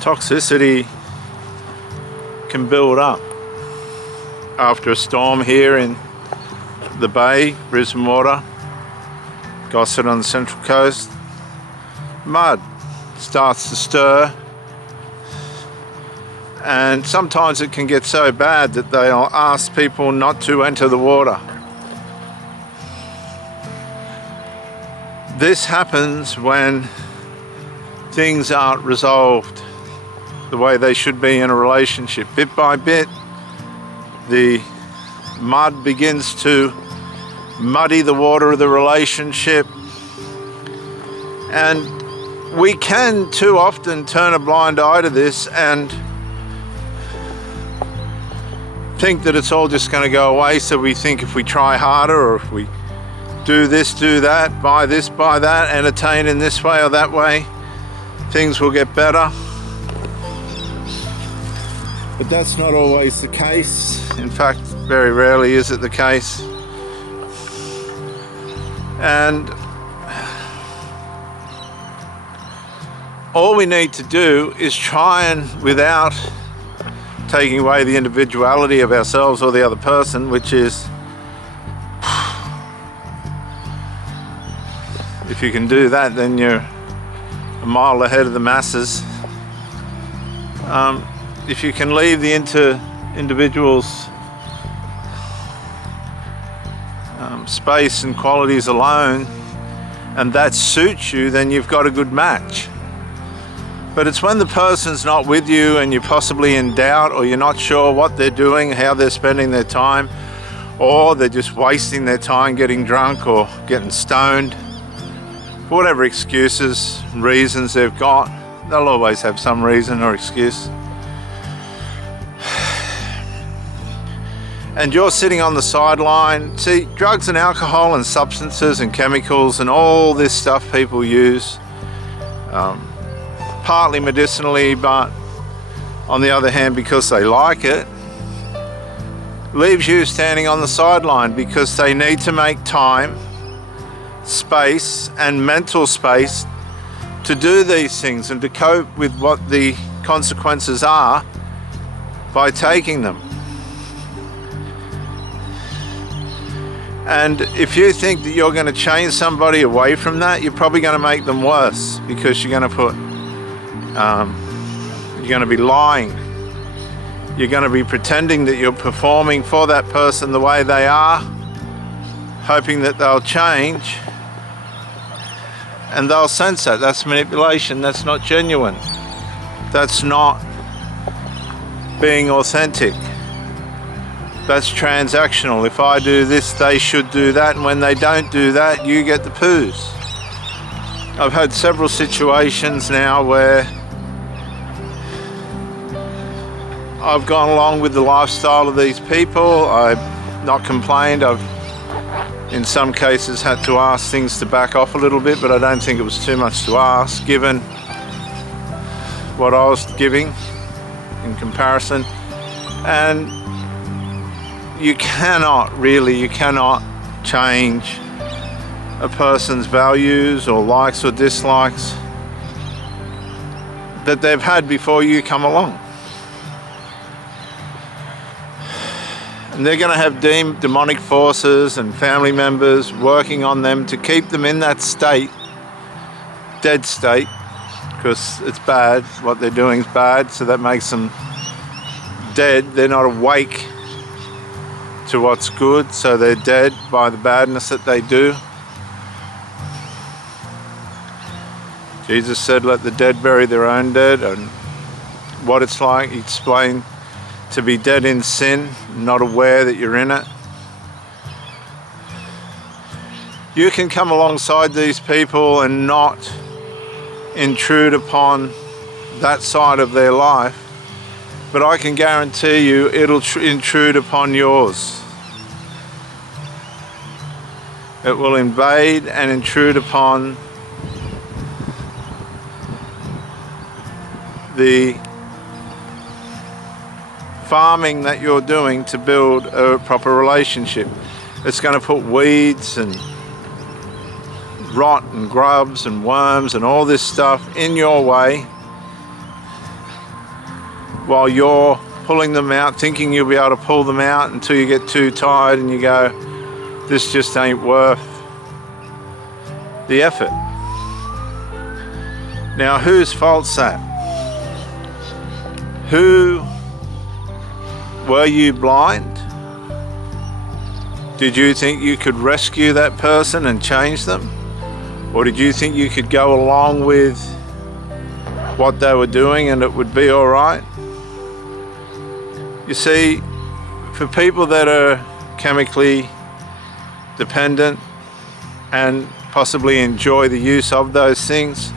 Toxicity can build up. After a storm here in the bay, Brisbane water, Gosford on the Central Coast, mud starts to stir, and sometimes it can get so bad that they'll ask people not to enter the water. This happens when things aren't resolved the way they should be in a relationship. Bit by bit, the mud begins to muddy the water of the relationship, and we can too often turn a blind eye to this and think that it's all just going to go away. So we think if we try harder, or if we do this, do that, buy this, buy that, entertain in this way or that way, things will get better. But that's not always the case. In fact, very rarely is it the case. And all we need to do is try and, without taking away the individuality of ourselves or the other person, which is, if you can do that, then you're a mile ahead of the masses. If you can leave the individual's space and qualities alone, and that suits you, then you've got a good match. But it's when the person's not with you and you're possibly in doubt, or you're not sure what they're doing, how they're spending their time, or they're just wasting their time getting drunk or getting stoned, for whatever excuses, reasons they've got. They'll always have some reason or excuse. And you're sitting on the sideline. See, drugs and alcohol and substances and chemicals and all this stuff people use, partly medicinally, but on the other hand, because they like it, leaves you standing on the sideline, because they need to make time, space and mental space to do these things and to cope with what the consequences are by taking them. And if you think that you're going to change somebody away from that, you're probably going to make them worse, because you're going to put you're going to be lying. You're going to be pretending that you're performing for that person the way they are, hoping that they'll change, and they'll sense that. That's manipulation. That's not genuine. That's not being authentic. That's transactional. If I do this, they should do that, and when they don't do that, you get the poos. I've had several situations now where I've gone along with the lifestyle of these people. I've not complained. I've, in some cases, had to ask things to back off a little bit, but I don't think it was too much to ask, given what I was giving in comparison. And you cannot change a person's values or likes or dislikes that they've had before you come along. And they're going to have demonic forces and family members working on them to keep them in that state, dead state, because it's bad. What they're doing is bad, so that makes them dead. They're not awake to what's good, so they're dead by the badness that they do. Jesus said, let the dead bury their own dead, and what it's like, he explained, to be dead in sin, not aware that you're in it. You can come alongside these people and not intrude upon that side of their life, but I can guarantee you it'll intrude upon yours. It will invade and intrude upon the farming that you're doing to build a proper relationship. It's going to put weeds and rot and grubs and worms and all this stuff in your way while you're pulling them out, thinking you'll be able to pull them out until you get too tired and you go, this just ain't worth the effort. Now, whose fault's that? Were you blind? Did you think you could rescue that person and change them? Or did you think you could go along with what they were doing and it would be all right? You see, for people that are chemically dependent and possibly enjoy the use of those things,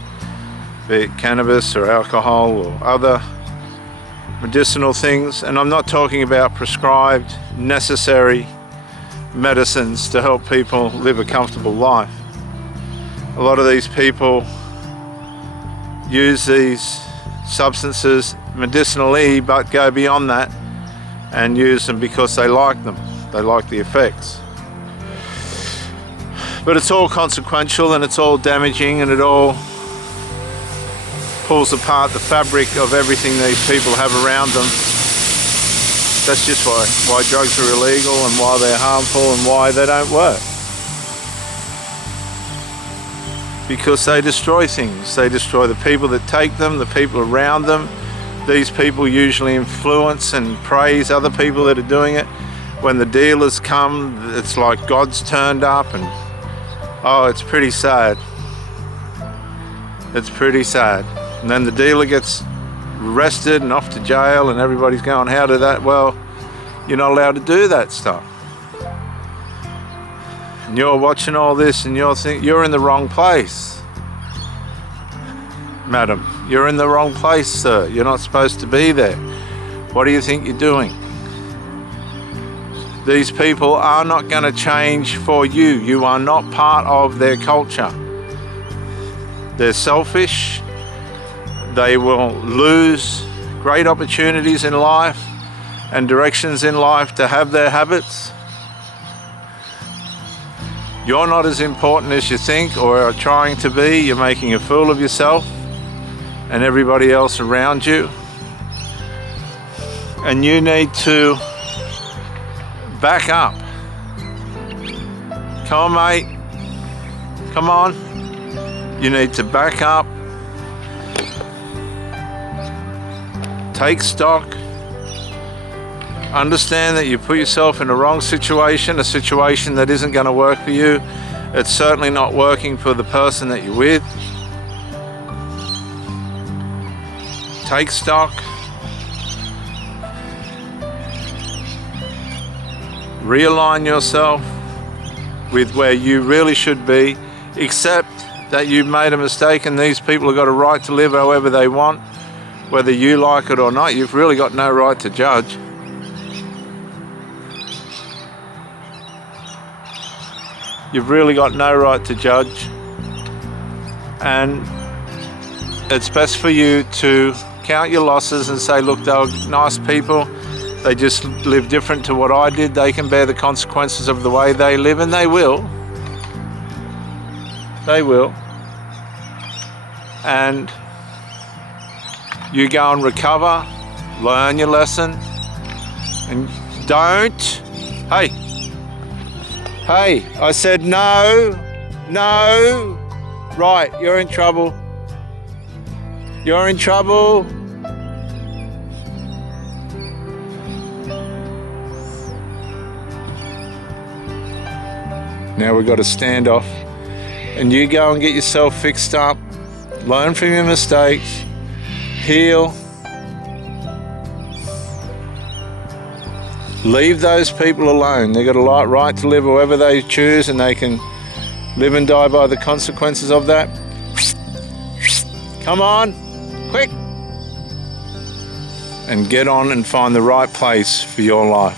be it cannabis or alcohol or other medicinal things, and I'm not talking about prescribed, necessary medicines to help people live a comfortable life. A lot of these people use these substances medicinally, but go beyond that and use them because they like them. They like the effects. But it's all consequential and it's all damaging, and it all pulls apart the fabric of everything these people have around them. That's just why drugs are illegal and why they're harmful and why they don't work. Because they destroy things. They destroy the people that take them, the people around them. These people usually influence and praise other people that are doing it. When the dealers come, it's like God's turned up, and oh, it's pretty sad. It's pretty sad. And then the dealer gets arrested and off to jail, and everybody's going, how did that? Well, you're not allowed to do that stuff. And you're watching all this and you're thinking, you're in the wrong place. Madam, you're in the wrong place, sir. You're not supposed to be there. What do you think you're doing? These people are not going to change for you. You are not part of their culture. They're selfish. They will lose great opportunities in life and directions in life to have their habits. You're not as important as you think or are trying to be. You're making a fool of yourself and everybody else around you. And you need to back up. Come on, mate. Come on. You need to back up. Take stock. Understand that you put yourself in the wrong situation, a situation that isn't going to work for you. It's certainly not working for the person that you're with. Take stock. Realign yourself with where you really should be. Accept that you've made a mistake and these people have got a right to live however they want. Whether you like it or not, you've really got no right to judge. You've really got no right to judge. And it's best for you to count your losses and say, look, they're nice people. They just live different to what I did. They can bear the consequences of the way they live, and they will. They will. And you go and recover, learn your lesson, and don't. Hey, I said no. Right, you're in trouble. You're in trouble. Now we've got a standoff, and you go and get yourself fixed up, learn from your mistakes, heal, leave those people alone. They've got a right to live however they choose, and they can live and die by the consequences of that. Come on, quick, and get on and find the right place for your life.